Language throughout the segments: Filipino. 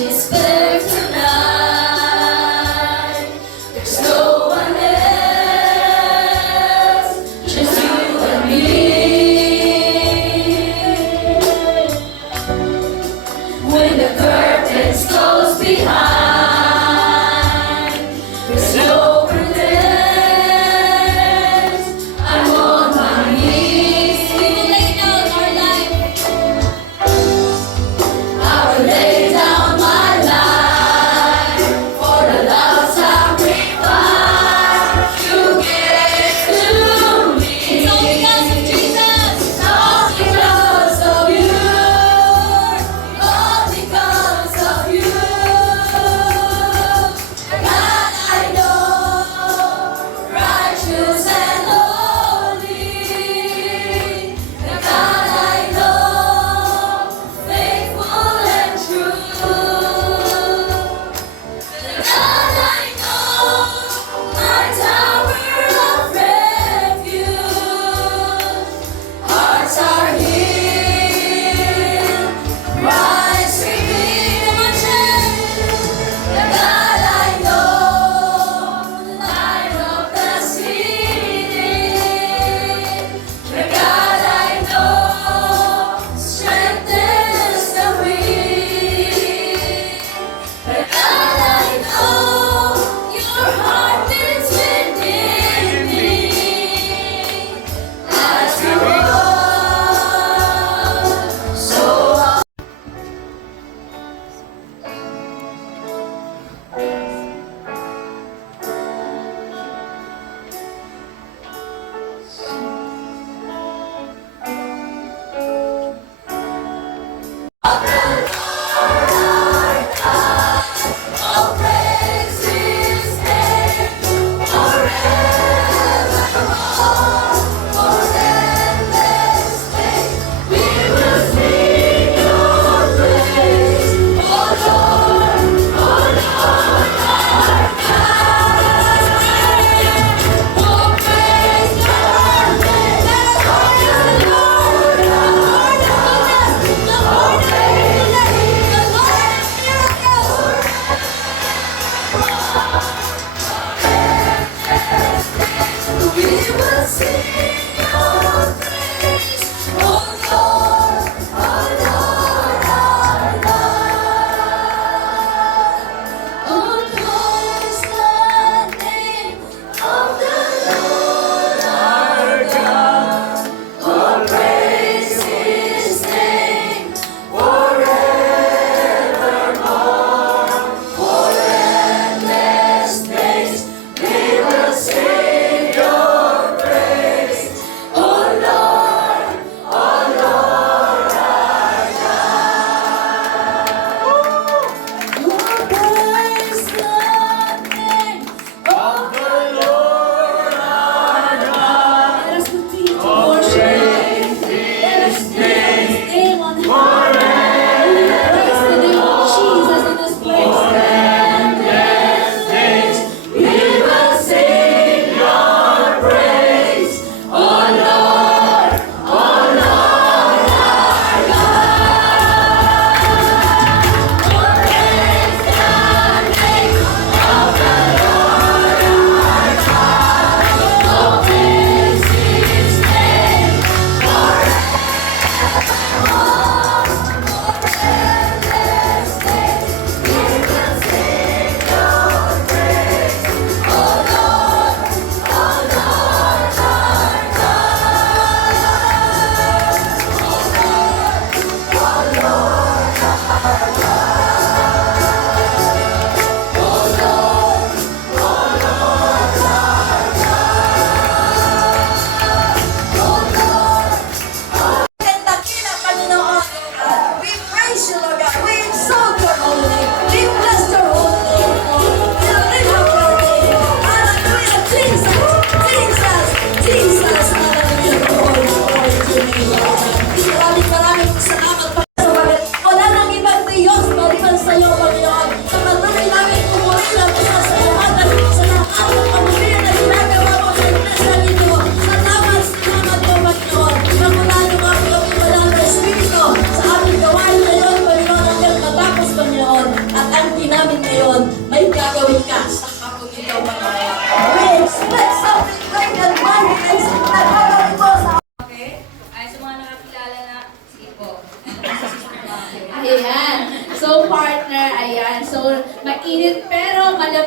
whisper tonight. There's no one else, just you and me. When the curtains close behind, there's no pretense. I'm on my knees. We will lay down our life. I will lay down my life.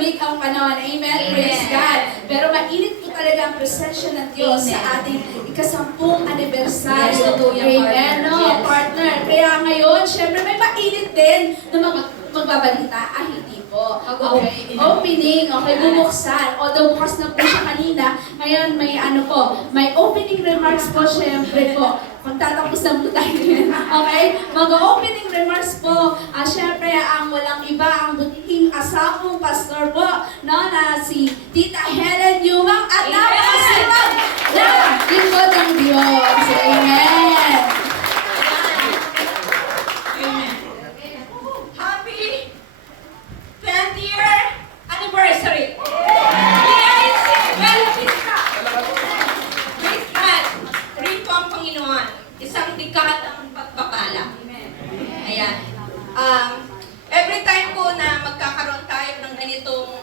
lamig ang panahon. Amen? Praise God. Pero mainit po talaga ang presensya ng Diyos sa ating ika-10 anibersaryo. Amen, no? Partner. Kaya ngayon, syempre may mainit din na magbabalita. Hindi po. Okay. Opening. Okay, bubuksan. Although bukas na po siya kanina, ngayon may may opening remarks po syempre po. Kung tatapos na po tayo yun. Okay? Mag-opening remarks po. Syempre, ang walang iba, ang butiking asawang pastor po, no, na si Tita Helen Yumang at napakasipag na lingkod ng Diyos. Amen! Happy 20th anniversary! PIC Bellavista! Praise God! Rito ang Panginoon. Isang dekadang pagpapala. Ayan. Every time po na magkakaroon tayo ng ganitong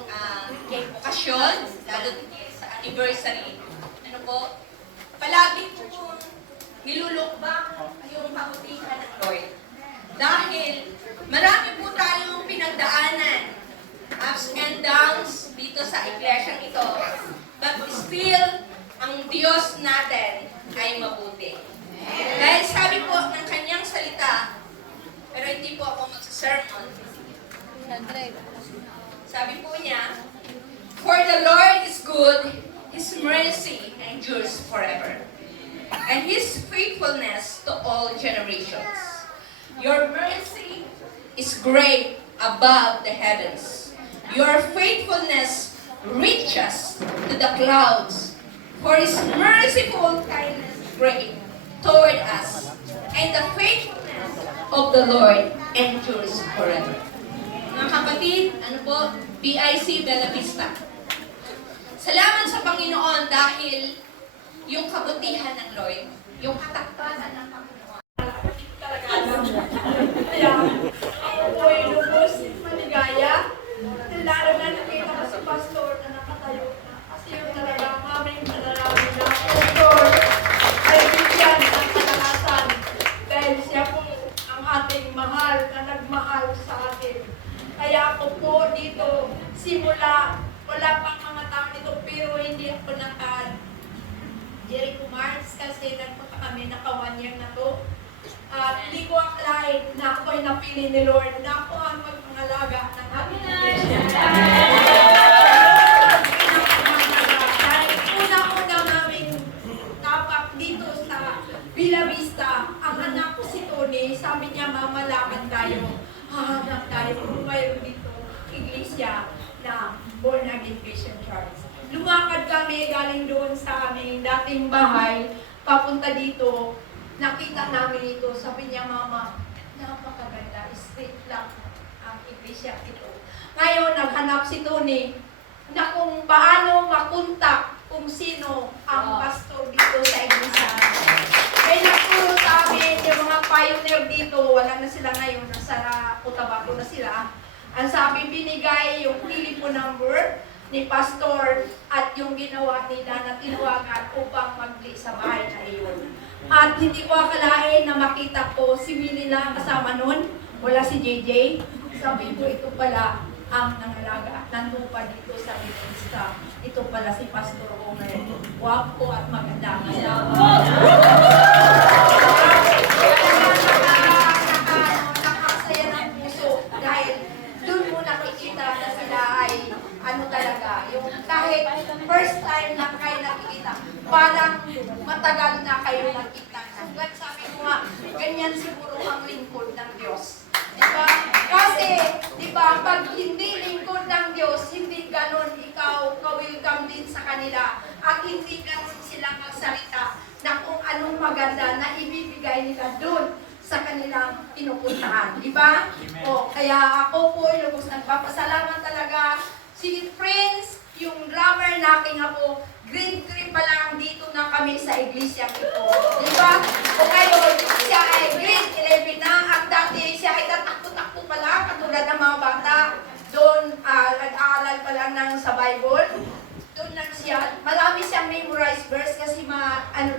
okasyon, lalo sa anniversary, palagi po nilulukbang yung kabutihan ng Lord. Dahil marami po tayong pinagdaanan, ups and downs dito sa iglesyang ito. But still, ang Diyos natin ay mabuti. Dahil sabi po ng kanyang salita, pero hindi po ako magsasermon. Sabi po niya, "For the Lord is good, His mercy endures forever, and His faithfulness to all generations. Your mercy is great above the heavens. Your faithfulness reaches to the clouds. For His merciful kindness is great toward us, and the faithfulness of the Lord endures forever." Mga kapatid, BIC Bellavista. Salamat sa Panginoon dahil yung kabutihan ng Lord, yung katakpanan ng Panginoon. Kaya ako po ay lubos, maligaya. Lalo na nakita ko si Pastor na nakatayo na. Kasi yung talagang aming panalangin na Pastor ay bigyan ng kalakasan. Dahil siya po ang ating mahal na nagmahal sa atin. Kaya ako po dito, simula, wala pang mga taon ito, pero hindi ako Jericho Mars kasi nagpunta kami, naka 1 year na to. Hindi ko akalain na ako ay napili ni Lord na ako ang magpangalaga ng aming iglesia. Dahil una-una namin tapak dito sa Villa Vista, ang anak ko si Tony, sabi niya, "Mama, lakad tayo. Hahanap tayo kung mayroon dito iglesia na Born Again Christian Church." Lumakad kami galing doon sa aming dating bahay, papunta dito. Nakita namin ito, sabi niya, "Mama, napakaganda, straight lang ang iglesia ito." Ngayon, naghanap si Tony na kung paano makontak kung sino ang pastor dito sa iglesia. May nagturo sa amin yung mga pioneer dito, wala na sila ngayon, nasa Cotabato na sila. Ang sabi, binigay yung telephone number ni pastor at yung ginawa nila na tinawagan upang magli sa bahay na iyon. At hindi ko akalain na makita ko si Willie lang kasama nun. Wala si JJ. Sabi ko, ito pala ang nangalaga ng lupa dito sa Minista. Ito pala si Pastor Omer. Wapo at maganda. Nakasaya ng puso dahil doon mo nakikita na sila ay talaga, yung kahit first time na kayo nakikita, parang matagal na kayo nakita. Hanggang sabi ko nga, ganyan siguro ang lingkod ng Diyos. Diba? Kasi, diba, pag hindi lingkod ng Diyos, hindi ganon ikaw ka-welcome din sa kanila at hindi ganon silang magsalita na kung anong maganda na ibibigay nila doon sa kanilang pinupuntahan. Diba? O, kaya ako po, lubos nagpapasalamat talaga. Si Prince, yung drummer na aking apo, grade 3 pa lang dito na kami sa iglesia ito. Diba? O ngayon, siya ay grade 11 na at dati siya ay tatakbo-takbo pala katulad ng mga bata. Doon, nag-aaral pa lang sa Bible. Doon lang siya. Marami siyang memorized verse kasi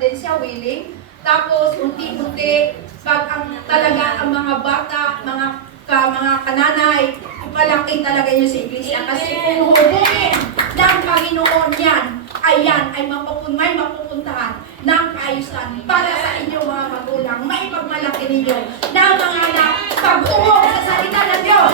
din siya, willing. Tapos, unti-unti, pag talaga ang mga bata, mga mga kananay, ipalaki talaga yun sa iglesia. Kasi kung hubungin ng Panginoon yan, ay mapupuntahan ng kaayusan para sa inyong mga magulang. Maipagmalaki ninyo na mga anak, pag-uhog sa salita ng Diyos,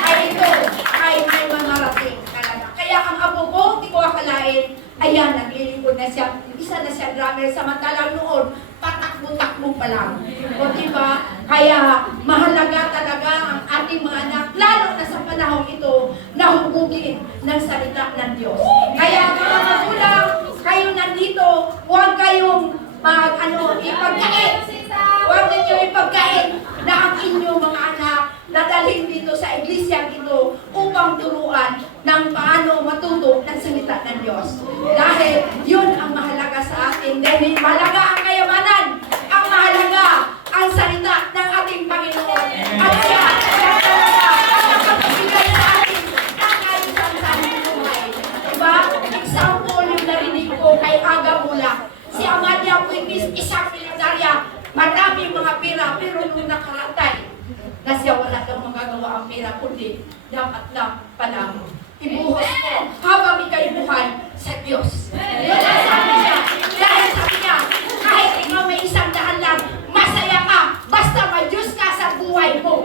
ay ito ay may mamarating talaga. Kaya ang apo ko, di ko akalain, ayan, naglilingkod na siya. Isa na siya drummer, samantalang noon, patakbo-takbo pa lang. O diba? Kaya mahalaga talaga ang ating mga anak, lalo na sa panahon ito, na hugugin ng salita ng Diyos. Kaya mga magulang, kayo nandito, huwag kayong ipagkait. Huwag ninyo ipagkait na ang inyong mga anak dadalhin dito sa iglesia ito upang turuan ng paano matuto ng salita ng Diyos. Dahil yun ang mahalaga sa atin. Dahil mahalaga ang kayamanan, ang mahalaga ang salita ng ating Panginoon. At siya talaga ang nakapagbigay sa atin ng kaayusan sa ating buhay. Diba? Example yung narinig ko kay Aga Mula. Si Amalia Puitis, isang militarya, maraming mga pera, pero nung nakaratay, na siya wala daw magagawa ang pera, kundi dapat lang pala ibuhos mo habang ika'y buhay sa Diyos. Yun ang sabi niya. Dahil sabi niya, kahit ikaw may 100 lang, masaya ka, basta may Diyos ka sa buhay mo.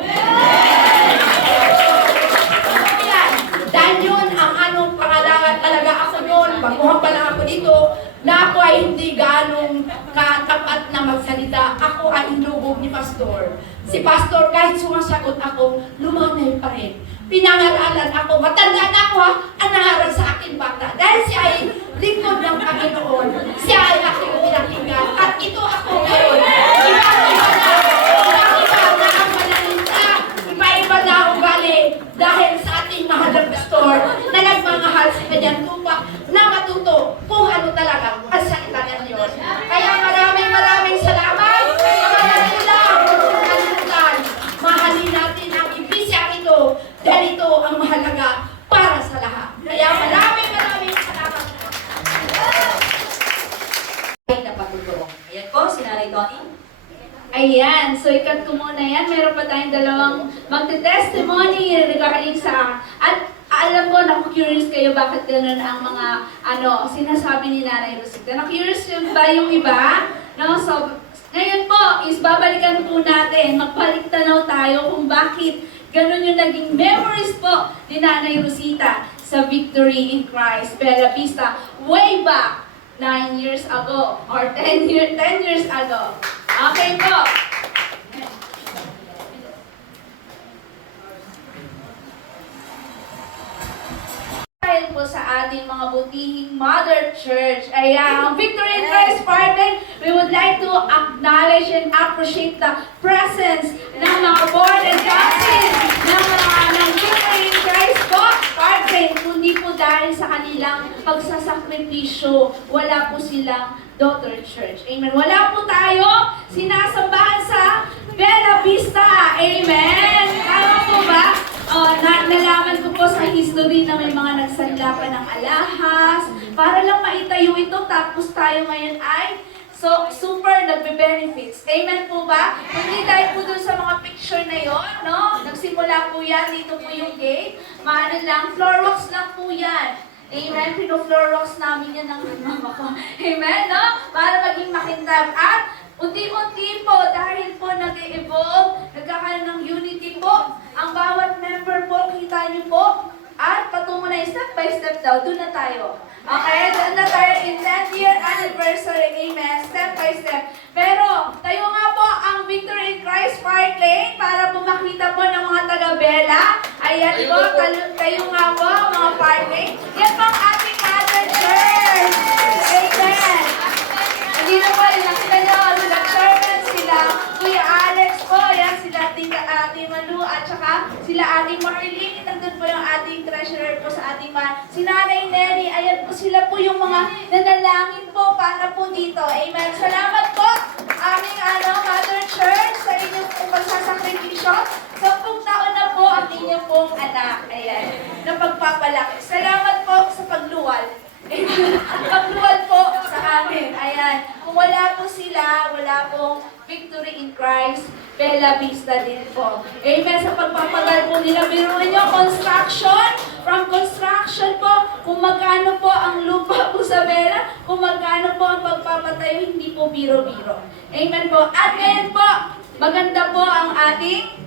Dahil yun ang anong pangalaman talaga ako noon, baguhan pa lang ako dito, na ako ay hindi ganong katapat na magsalita. Ako ay inubog ni Pastor. Si Pastor, kahit sumasagot ako, lumanay pa rin. Pinangaralan ako, matanda na ako ha, ang nangaral sa akin bata. Dahil siya ay lingkod ng Panginoon, siya ay aking pinakinggan. At ito ako ngayon. Iba-iba na ang pananita, iba-iba na ang ugali. Dahil sa ating mahal na Pastor, na nagmamahal sa kanyang tupa, na matuto kung ano talaga ang salita ng Diyos. Kaya maraming salamat. Mahalin natin ang iglesia ito dahil ito ang mahalaga para sa lahat. Kaya maraming salamat. Ay, napatuturo. Ayan po, si Nanay Tony. Ayan, so ikat ko muna yan. Meron pa tayong dalawang magte-testimony regarding sa... At alam ko, naku-curious kayo bakit ganun ang mga sinasabi ni Nanay Rosita. Na-curious yun ba yung iba? No? So, ngayon po, is babalikan po natin, magpaliktanaw tayo kung bakit ganun yung naging memories po ni Nanay Rosita sa Victory in Christ, Bella Vista, way back 9 years ago or 10 years ago. Okay po. Dahil po sa ating mga butihing Mother Church, ayan, Victory in Christ Party, we would like to acknowledge and appreciate the presence ng mga board and trustees ng Victory in Christ po, Party. Kundi po dahil sa kanilang pagsasakripisyo, wala po silang daughter church. Amen. Wala po tayo sinasambahan sa Bella Vista. Amen. Tama po ba? Nalaman ko po sa history na may mga nagsanla pa ng alahas para lang maitayo ito, tapos tayo ngayon ay super nagbe-benefits. Amen po ba? Hindi tayo po dun sa mga picture na yon, no? Nagsimula po yan, dito po yung gate. Maano lang, floor walks lang po yan. Amen? Pino-floor walks namin yan ng mama ko. Amen, no? Para maging makintab. At unti-unti po, dahil po nag-evolve, nagkakaroon ng unity po, ang bawat member po, kita niyo po, at patungo na step by step daw, doon na tayo. Okay, doon na tayo in 10th year anniversary, amen, step by step. Pero, tayo nga po ang Victory in Christ Park Lane para po makita po ng mga taga-Bella. Ayan po, tayo nga po, mga Park Lane. Yan po ang ating Mother Church. Amen. Hindi na po, nakita nyo, sila servants, sila Kuya Alex po, yan, sila Ate Manu, at saka sila ating Marlene. Nandun po yung ating treasurer po sa ating si Nanay Nelly. Ayan po, sila po yung mga nanalangin po para po dito. Amen. Salamat po, aming Mother Church, sa inyong pagsasakripisyo. 10 taon na po ang inyong pong anak. Ayan, na pagpapalaki. Salamat po sa pagluwal. Pagluwal po sa amin. Ayan. Kung wala po sila, wala pong Victory in Christ, Bella Vista din po. Amen. Sa pagpapagal po nila, biruin nyo, from construction po, kung magkano po ang lupa po sa Bella, kung magkano po ang pagpapatayo, hindi po biro-biro. Amen po. At ngayon po, maganda po ang ating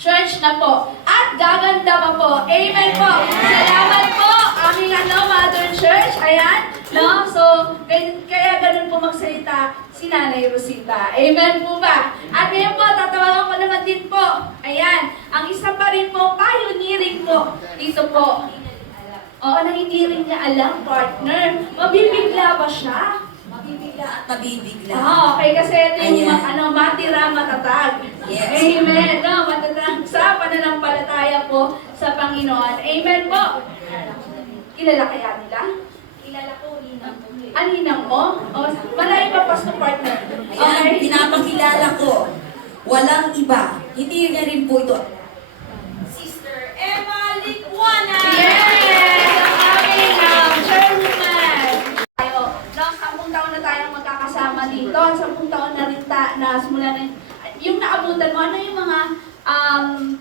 church na po. At gaganda pa po. Amen po. Salamat po, aming Mother Church. Ayan. No? So, kaya ganun po magsalita si Nanay Rosita. Amen po ba? At ngayon po, tatawagan ko naman din po. Ayan. Ang isa pa rin po, pioneering po. Dito po. Oo, na hindi rin niya alam, partner. Mabibigla ba siya? Mabibigla at mabibigla. Okay, kasi ito yung Ayan. matira, matatag. Yes. Amen. No, matatag sa pananampalataya po sa Panginoon. Amen po. Kilala kaya nila? Kilala ko, ninang ko. Aninang mo? O, marami pa pas na partner. Ayan, pinapakilala ko. Walang iba. Hindi na rin po ito. Sister Emma Likwana! Yes! Ang aming chairwoman. Tayo, no, 10 taon na tayong magkakasama dito. 10 taon na rin na simula na yung naabutan mo, ano yung mga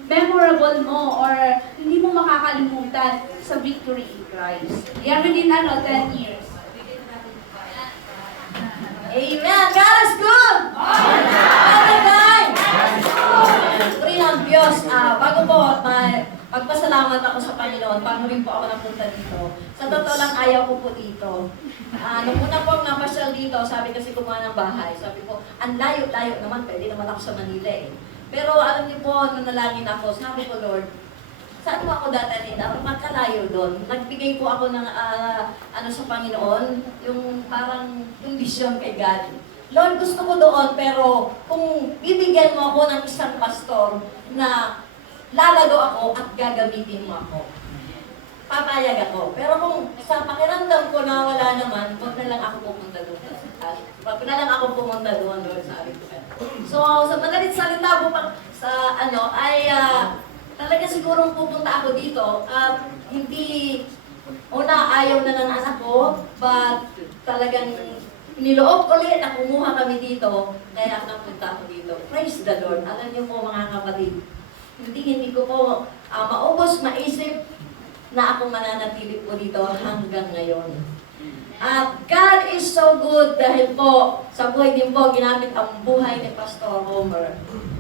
memorable mo or hindi mo makakalimutan sa Victory in Christ? Yan din 10 years. Amen! God is good! All the time! Puri ng Diyos, bago po magpasalamat ako sa Panginoon, bago rin po ako napunta dito. Sa totoo lang, ayaw ko po dito. Nung una po ang napasyal dito, sabi kasi kumuha ng bahay, sabi ko, ang layo-layo naman, pwede naman ako sa Manila eh. Pero alam niyo po, nanalangin ako, sabi ko, Lord, saan mo ako datanin? Dapat magkalayo doon. Nagbigay po ako ng sa Panginoon, yung parang yung vision kay God. Lord, gusto ko doon, pero kung bibigyan mo ako ng isang pastor na lalago ako at gagamitin mo ako, papayag ako. Pero kung sa pakiramdam ko na wala naman, huwag na lang ako pumunta doon. Huwag na lang ako pumunta doon, Lord, sabi ko. So, sa madalit salita po sa talaga siguro pupunta ako dito at hindi ayaw na ng anak ko, but talagang niloob ulit na kumuha kami dito, kaya napunta ako dito. Praise the Lord. Alam niyo po mga kapatid, hindi ko po maubos maisip na ako mananatili po dito hanggang ngayon. At God is so good dahil po sa buhay din po ginamit ang buhay ni Pastor Homer.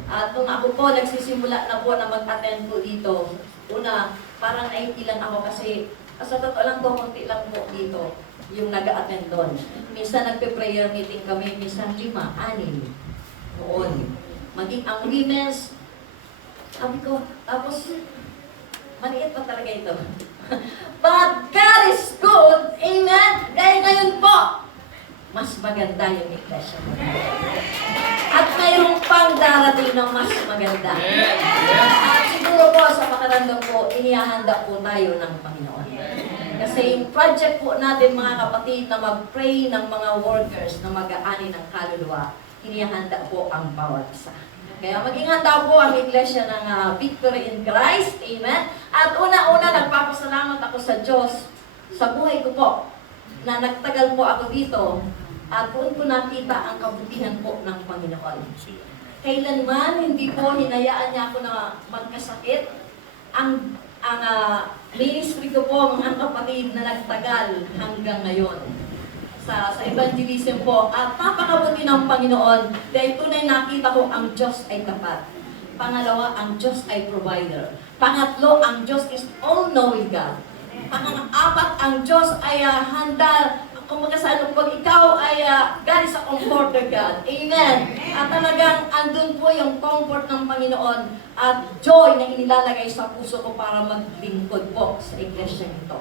At nung ako po nagsisimula na po na mag-attend po dito, una parang naiilan ako kasi sa totoo lang po, konti lang po dito yung nag-attend doon. Minsan nagpe-prayer meeting kami, minsan 5, 6 noon. Maging ang women's, sabi ko, tapos maliit pa talaga ito. But God is good, amen? Dahil ngayon po, mas maganda yung iglesia. At mayroong pang darating na mas maganda. At siguro po sa pakiramdam ko, inihahanda po tayo ng Panginoon. Kasi yung project po natin mga kapatid na mag-pray ng mga workers na mag-aani ng kaluluwa, inihahanda po ang bawat isa. Kaya maging handa po ang iglesia ng Victory in Christ. Amen? At una-una, nagpapasalamat ako sa Diyos sa buhay ko po na nagtagal po ako dito at doon ko nakita ang kabutihan po ng Panginoon. Kailanman, hindi po hinayaan niya ako na magkasakit. Ang ministry ko po, mga kapatid, na nagtagal hanggang ngayon. Sa evangelism po, at napakabuti ng Panginoon dahil tunay nakita ko ang Diyos ay tapat. Pangalawa, ang Diyos ay provider. Pangatlo, ang Diyos is all-knowing God. Pang-apat, ang Diyos ay handa, kumbaga sa pag ikaw ay God is a comforter God. Amen. At talagang andun po yung comfort ng Panginoon at joy na inilalagay sa puso ko para maglingkod po sa iglesia nito.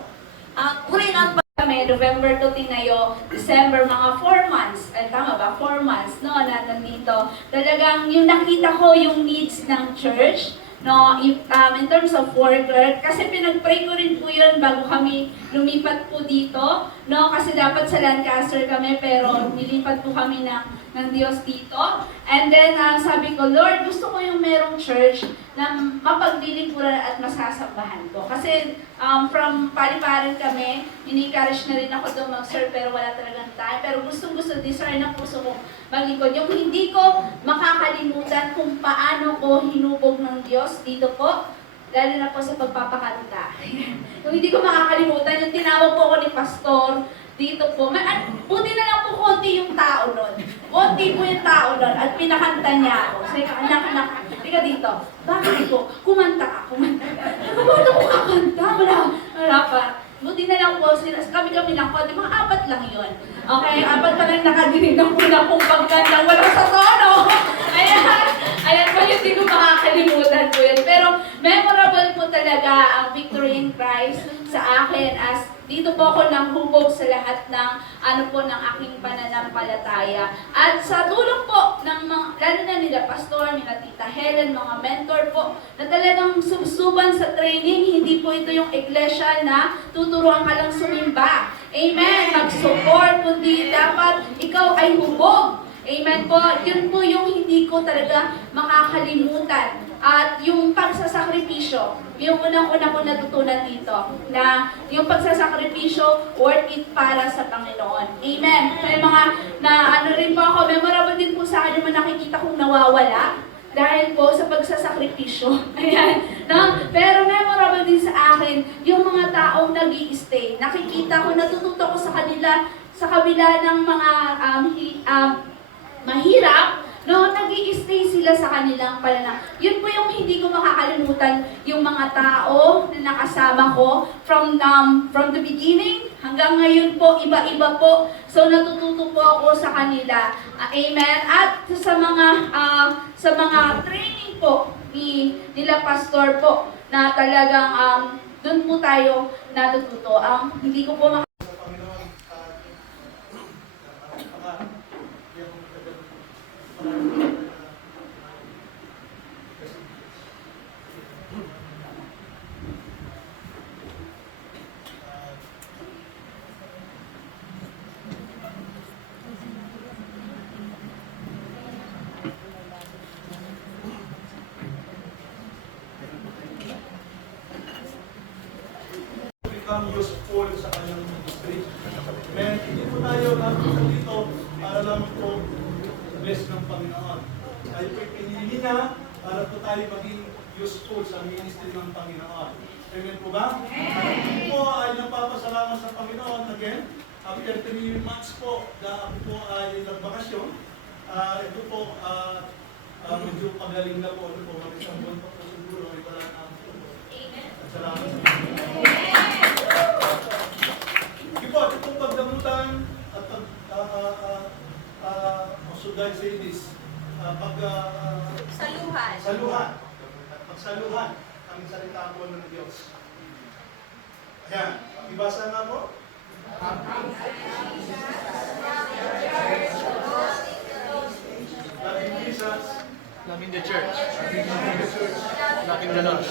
At kurin ang Kami, November 2 tingnayo, December, mga 4 months. Tama ba? 4 months, no, na nandito. Talagang yung nakita ko yung needs ng church, no, in terms of worker, kasi pinag-pray ko rin po yun bago kami lumipat po dito, no, kasi dapat sa Lancaster kami, pero nilipat po kami ng ng Diyos dito. And then, sabi ko, Lord, gusto ko yung merong church na mapaglilingkuran at masasambahan ko. Kasi from paliparan kami, ini-encourage na rin ako doon mag-serve pero wala talagang time. Pero gustong-gusto, desire ng puso ko maglingkod. Yung hindi ko makakalimutan kung paano ko hinubog ng Diyos dito po, lalo na po sa pagpapakanta. Yung hindi ko makakalimutan, yung tinawag po ko ni Pastor dito po. Buti na lang po konti yung tao nun. Konti po yung tao nun at pinakanta niya ako. Sabi ka, anak, tika dito. Bakit po? Kumanta ka. Bakit ako kakanta? Wala pa. Buti na lang po, kami lang konti, mga 4 lang yun. Okay, 4 pa lang nakadinig ng una kong pagkanta, wala sa tono. Ayan po, hindi ko makakalimutan po yun. Pero memorable po talaga ang Victory in Christ sa akin as dito po ako nanghubog sa lahat ng ng aking pananampalataya. At sa tulong po ng mga, lalo na nila Pastor, nila Tita Helen, mga mentor po, na talagang subsuban sa training, hindi po ito yung iglesia na tuturuan ka lang sumimba. Amen! Mag-support, kundi dapat ikaw ay hubog. Amen po. Yun po yung hindi ko talaga makakalimutan. At yung pagsasakripisyo, yung unang-una ko natutunan dito, na yung pagsasakripisyo, worth it para sa Panginoon. Amen. May mga, rin po ako, memorable din po sa akin yung nakikita kong nawawala, dahil po sa pagsasakripisyo. Ayan. No? Pero memorable din sa akin, yung mga taong nag-i-stay. Nakikita ko, natututo ko sa kanila, sa kabila ng mga mahirap, no, nag-i-stay sila sa kanilang pananaw. Yun po yung hindi ko makakalimutan, yung mga tao na nakasama ko from the beginning hanggang ngayon po, iba-iba po. So natututo po ako sa kanila. Amen. At sa mga training po nila Pastor po na talagang doon po tayo natututo. Hindi ko po become useful sa kanyang ministry. Amen. Hindi po tayo napunta dito para lang po bless ng Panginoon. Tayo po'y pinili niya para po tayo maging useful sa ministry ng Panginoon. Amen po ba? Ako po ay nagpapasalamat sa Panginoon again. After 3 months po na ako po ay nagbakasyon. Ito po, medyo pagaling na po. Isang buwan pa po siguro ay wala na ako po. At salamat sa Panginoon. Sige po, ito pong pagdamutan at should I say this? Saluhan. Pagsaluhan ang salita po ng Diyos. Ayan, ibasa na po. Loving Jesus. Loving the church. Loving the church. Loving the Lord.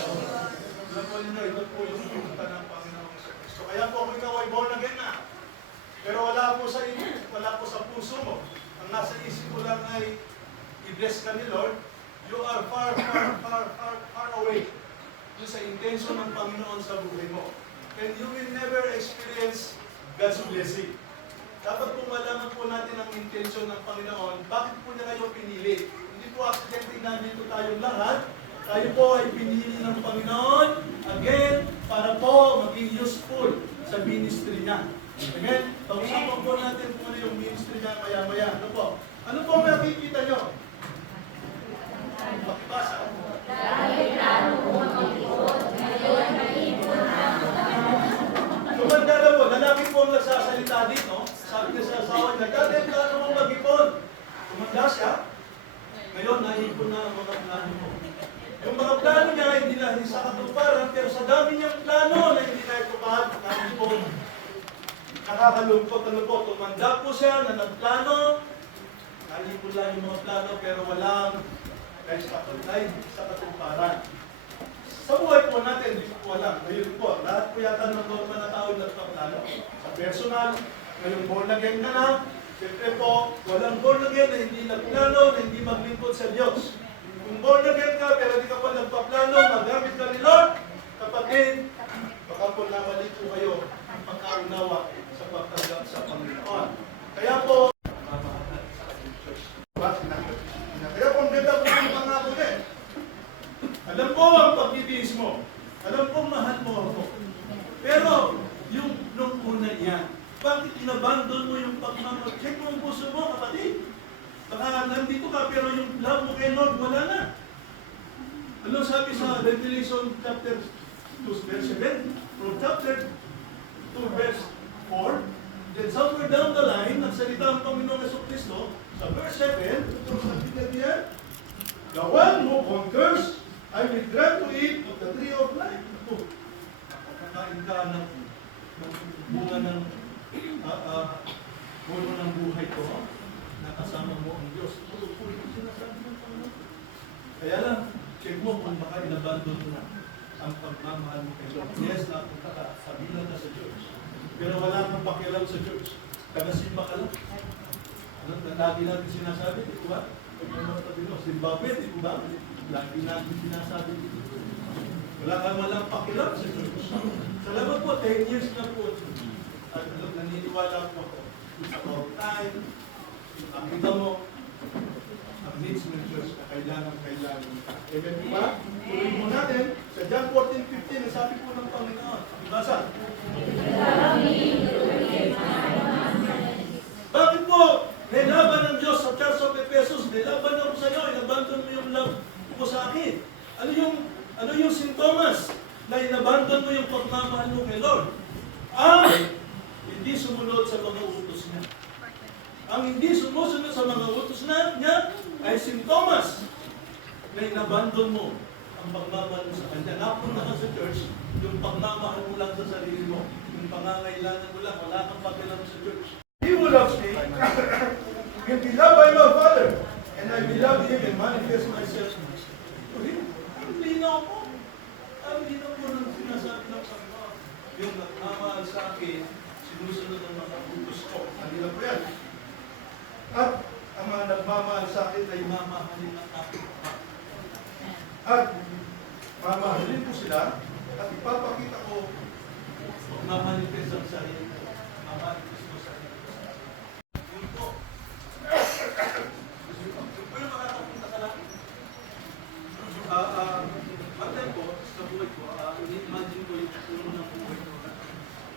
Alam po ninyo, ito po yung pinunta ng Panginoong Kristo. Kaya po kung ikaw ay born again na, pero wala po sa puso mo. Ang nasa isip mo lang ay i-bless ka ni Lord, you are far away doon sa intention ng Panginoon sa buhay mo. And you will never experience God's blessing. Dapat po malaman po natin ang intention ng Panginoon. Bakit po niya kayo pinili? Hindi po accidentally nandito tayong lahat. Tayo po ay pinili ng Panginoon, again, para po maging useful sa ministry niya. Amen? Pag-usapan po natin kung ano yung ministry niya maya-maya. Ano po? Ano po ang nakikita nyo? Pakibasa. Tumanda na po, lalaki po ang nagsasalita dito. Sabi niya sa asawa niya, dati ang plano mong mag-ipon. Tumanda siya. Ngayon, naipon na ang mga plano mo. Yung mga plano niya hindi na sa katuparan, pero sa dami niyang plano na hindi na itupahan, namin po nakakalungkot. Ano po, tumanda po siya na nagplano, naipon lang yung mga plano, pero walang sa katuparan. Sa buhay po natin, hindi po alam. Ngayon po, lahat po yata ng normal na tao nagpaplano. Sa personal, ngayong born again ka na, Siyempre po, walang born again na hindi nagplano, na hindi maglingkod sa Diyos. Kung born again ka, pero di ka pa nagpaplano, magamit ka ni Lord, kapatid, baka po nabalik po kayo ang pagkaunawa sa pagtanggap sa Panginoon. Kaya po, kaya po ang ganda po ang pangako din. Alam ko ang pagbibihis mo. Alam ko mahal mo ako. Pero, yung nung una yan, bakit inabandon mo yung pagmamahal? Check mo ang puso mo, kapatid. Baka nandito ka, pero yung love mo kay Lord, wala na. Ano sabi sa Revelation chapter 2, verse 7? From chapter 2, verse 4, then somewhere down the line, nagsalita ang Panginoong Jesucristo, sa verse 7, ito sabi niya diyan, the one who conquers, I will grant to eat of the tree of life. Ito, nakakain ka ng bunga ng puno ng buhay ko, nakasama mo ang Diyos. Ito yung sinasabi ng Panginoon. Kaya lang, check mo kung baka inabandon mo na ang pagmamahal mo kay Lord. Yes, napunta ka, sabihan ka sa Diyos. Pero wala kang pakialam sa Diyos. Tagasimba ka lang. Ano, lagi natin sinasabi, di ba? Zimbabwe, di ba? Lagi natin sinasabi dito. Wala kang walang pakialam sa Diyos. Salamat po, 10 years na po. At naniniwala po ako. It's about time. Nakita mo, ang needs ng Diyos na kailangan. Amen po ba? Tuloy mo natin sa John 14:15, sabi po ng Panginoon. Ibasa. Bakit po? Nilaban ng Diyos sa Church of Ephesus, nilaban ako sa iyo, inabandon mo yung love mo sa akin. Ano yung sintomas na inabandon mo yung pagmamahal mo kay Lord? Ang hindi sumunod sa mga utos niya. Ang hindi sumusunod sa mga utos niya ay sintomas na inabandon mo ang pagmamahal mo sa Kanya. Napunta ka sa church, yung pagmamahal mo lang sa sarili mo, yung pangangailangan mo lang, wala kang pakialam sa church. He who loves me will be loved by my Father, and I will love him and manifest myself to him. Ang linaw po. Ang linaw po ng sinasabi ng Panginoon. Yung nagmamahal sa akin, sinusunod ang mga utos ko. Ang linaw po yan. At ang mga nagmamahal sa akin ay mamahalin ng aking Ama. At mamahalin ko sila at ipapakita ko magmamanifest ang sarili ko. Mamanifest ko sa sarili ko. Yun po. Yun po yung makakapunta ka lang. Pagdan po, sa buhay ko, imagine ko yung puno ng buhay ko na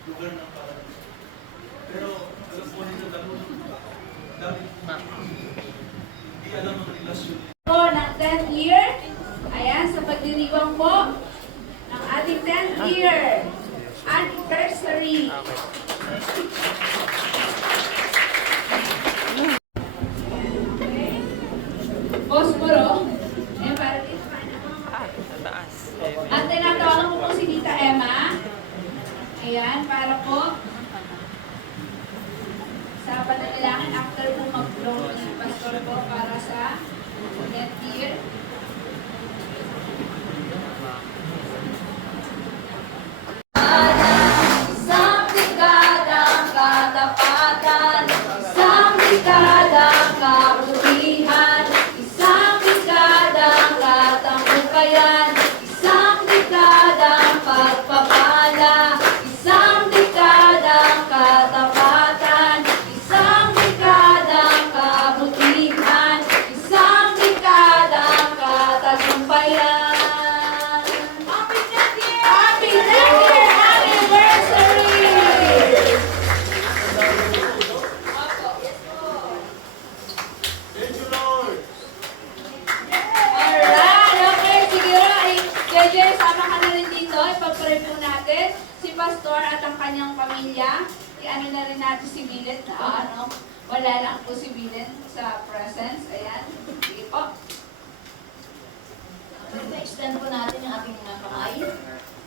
lugar ng paradiso. Pero alam po nito, dami hindi alam ang relasyon. Po ng 10th year, ayan, sa pagdiriwang po ng ating 10th year anniversary. Osmoro, ayan, para dito. At tinatawagan ko po si Tita Emma. Ayan, para po sa panalangin after po mag-flow ng pastor po para sa next year. Isang dekadang katapatan, isang dekadang kabutihan, isang dekadang katahukayan, isang dekadang pagpapala, isang dekadang katapatan, isang dekadang kabutihan, isang dekadang katagumpayan. Happy 10th year anniversary! Thank you, Lord. Alright, okay, siguro ay JJ, sama ka na rin dito. Ipag-pray po natin si Pastor at ang kanyang pamilya. I-ano na rin natin si Bilen na wala lang po si Bilen sa presence. Ayan, sige po. I-extend po natin ang ating mga kamay.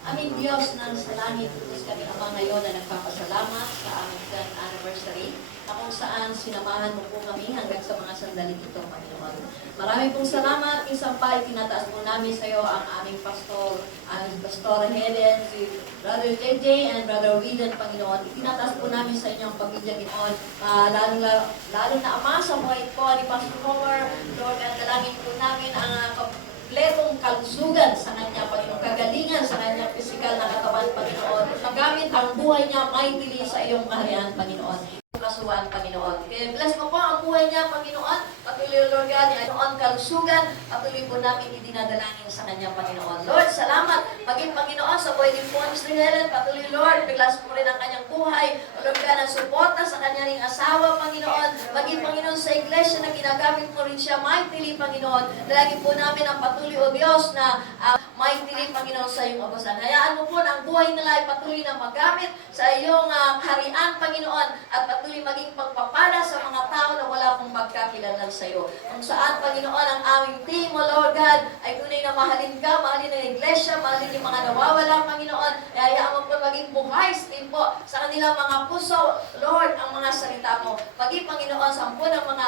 Aming Diyos ng sa langit, Diyos kami Ama ngayon na nagpapasalamat sa aming 10th anniversary na kung saan sinamahan mo po kami hanggang sa mga sandaling ito, Panginoon. Panginoon. Maraming pong salamat, isang pa, itinataas po namin sa iyo ang aming pastor, ang Pastor Helen, si Brother JJ, and Brother William, Panginoon. Itinataas po namin sa inyo ang pamilya Panginoon, lalo na Ama sa buhay po ni Pastor Homer. Lord, at dalangin po namin ang kompletong kalusugan sa kanya, Panginoon, kagalingan sa kanyang pisikal na katawan, Panginoon. Magamit ang buhay niya mightily sa iyong kaharian, Panginoon. Kasuhan, Panginoon. Kaya bless mo po ang buhay niya, Panginoon. Patuloy, Lord God, ang kalusugan. Patuloy po namin idinadalangin sa kanya, Panginoon. Lord, salamat. Maging Panginoon sa buhay din po ni Mr. Helen. Patuloy, Lord. Bless mo rin ang kanyang buhay. Lord God, ang suporta sa kanyang asawa, Panginoon. Maging Panginoon sa iglesia na ginagamit mo rin siya mightily, Panginoon. Dalangin po namin ang patuloy, O Diyos, na mightily, Panginoon, sa iyong abusan. Hayaan mo po na ang buhay nila ay patuloy na magamit sa iyong harian, Panginoon, at patuloy maging pagpapala sa mga tao na wala pong magkakilanlan sa iyo. Kung saan, Panginoon, ang aming team, O Lord God, ay tunay na mahalin ka, mahalin ang iglesia, mahalin yung mga nawawala, Panginoon. Hayaan mo po maging buhay din po sa kanilang mga puso, Lord, ang mga salita mo. Maging, Panginoon, sa po ng mga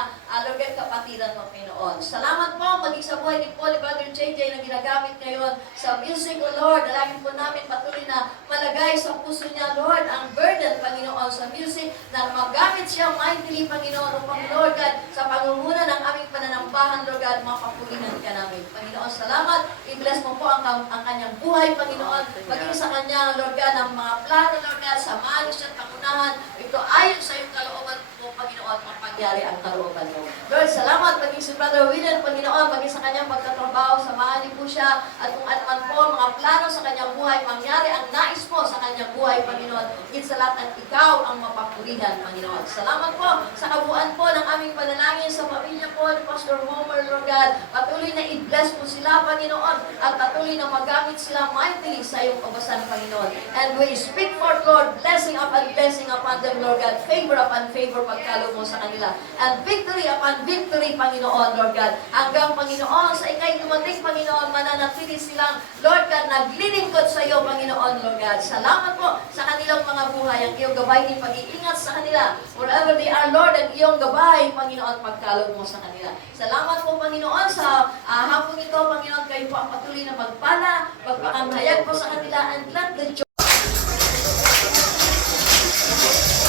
Lord God, kapatiran mo, Panginoon. Salamat po, maging sa buhay ni Paul, Brother JJ, na ginagamit ngayon sa music, O Lord. Dalangin po namin patuloy na malagay sa puso niya, Lord, ang burden, Panginoon, sa music, na magamit siya mightily, Panginoon, upang, Lord God, sa pangunguna ng aming pananambahan, Lord God, mapapulinan ka namin. Panginoon, salamat. I-bless mo po ang kanyang buhay, Panginoon. Maging sa kanya, Lord God, ang mga plano, Lord God, samahan niyo siya, pangunahan. Ito ayon sa iyong kalooban mo, Panginoon, mapagyari ang kalooban mo. Lord, salamat. Maging si Brother William, Panginoon, maging sa kanyang pagtatrabaho, samahan niyo po siya. At kung ano man po, mga plano sa kanyang buhay, mangyari ang nais mo sa kanyang buhay, Panginoon. Higit sa lahat at ikaw ang mapapulihan, Panginoon. Salamat po sa kabuuan po ng aming panalangin sa pamilya po ni Pastor Homer, Lord God. Patuloy na i-bless po sila, Panginoon, at patuloy na magamit sila mightily sa iyong kabasan, Panginoon. And we speak forth, Lord, blessing upon them, Lord God, favor upon favor pagkalo mo sa kanila. And victory upon victory, Panginoon, Lord God. Hanggang, Panginoon, sa ikay dumating, Panginoon, mananatili silang, Lord God, naglilingkod sa iyo, Panginoon, Lord God. Salamat po sa kanilang mga buhay, ang iyong gabay din pag-iingat sa kanila. Wherever they are, Lord, ang iyong gabay, Panginoon, pagkalog mo sa kanila. Salamat po, Panginoon, sa hapon ito, Panginoon, kayo po ang patuloy na magpala, pagpakamhayag po sa kanila, and let the joy.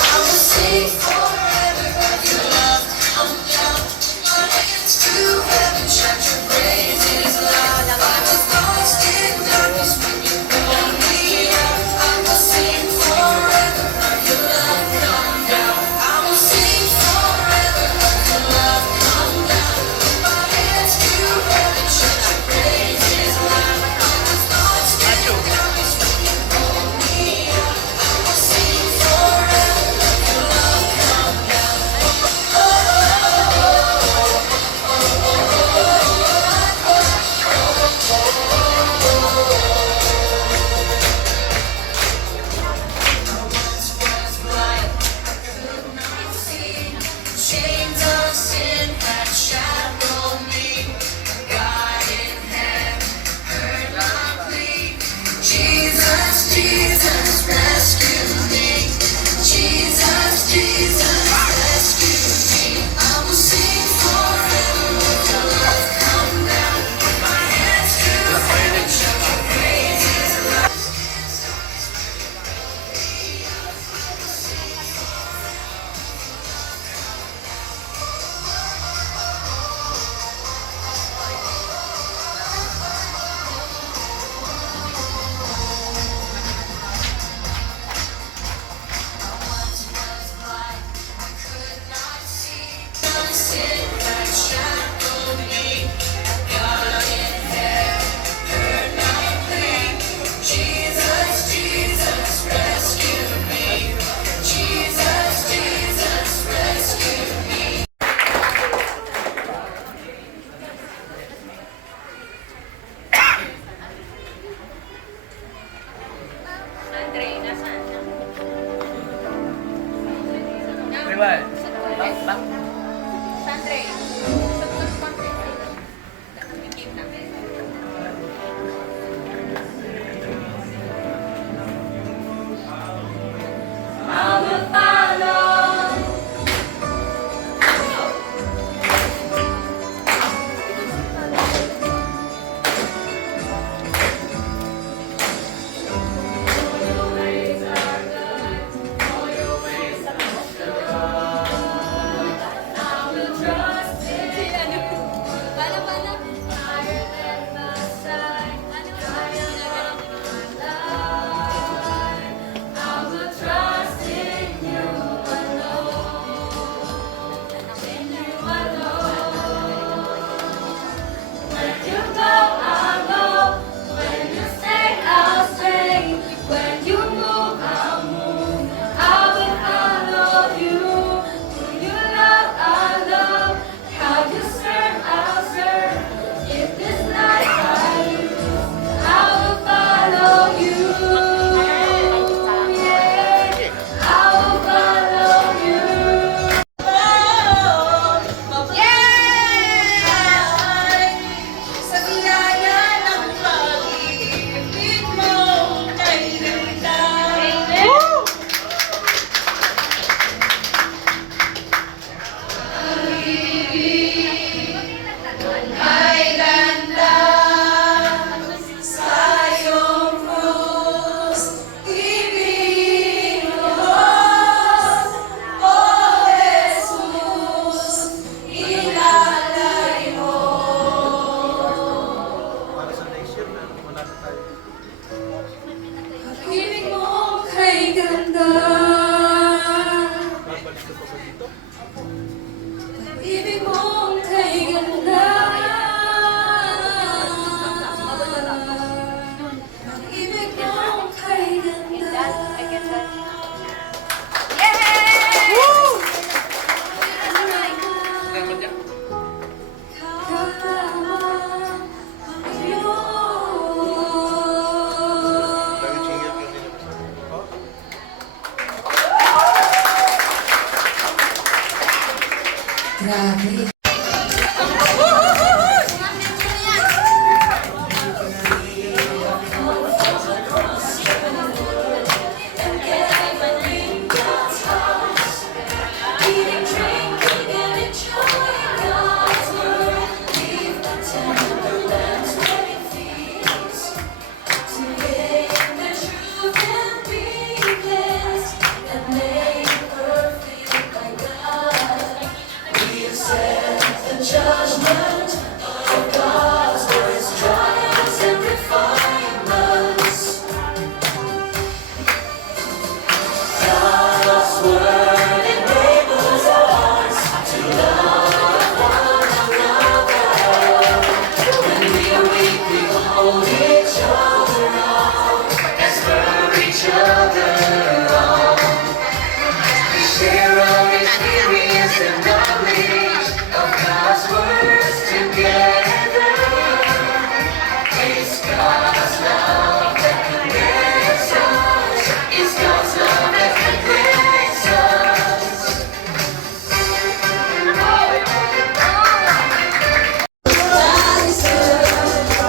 I will sing forever of your love. I'm down, my hands to heaven, shout your praises loud. I was lost in darkness when you brought me out. I will sing forever of your love. I'm down. I will sing forever of your love. I'm down, my hands to heaven, shout your praises loud. I was lost in darkness when you brought knowledge of God's words together. It's God's love that connects us. It's God's love that connects us. God is good.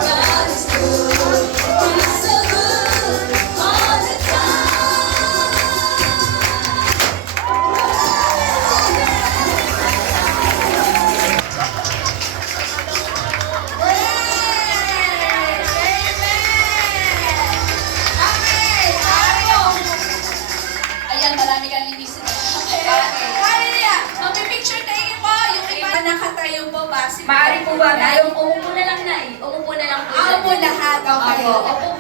God is good. He's so good all the Ayan, marami kang inisip. Hallelujah! Magpipicture tayo po. Yung iba nakatayo po ba? Maaari po ba? Tayo, umupo na lang na eh. Umupo na lang po. Ako po lahat. Okay. Opo, upo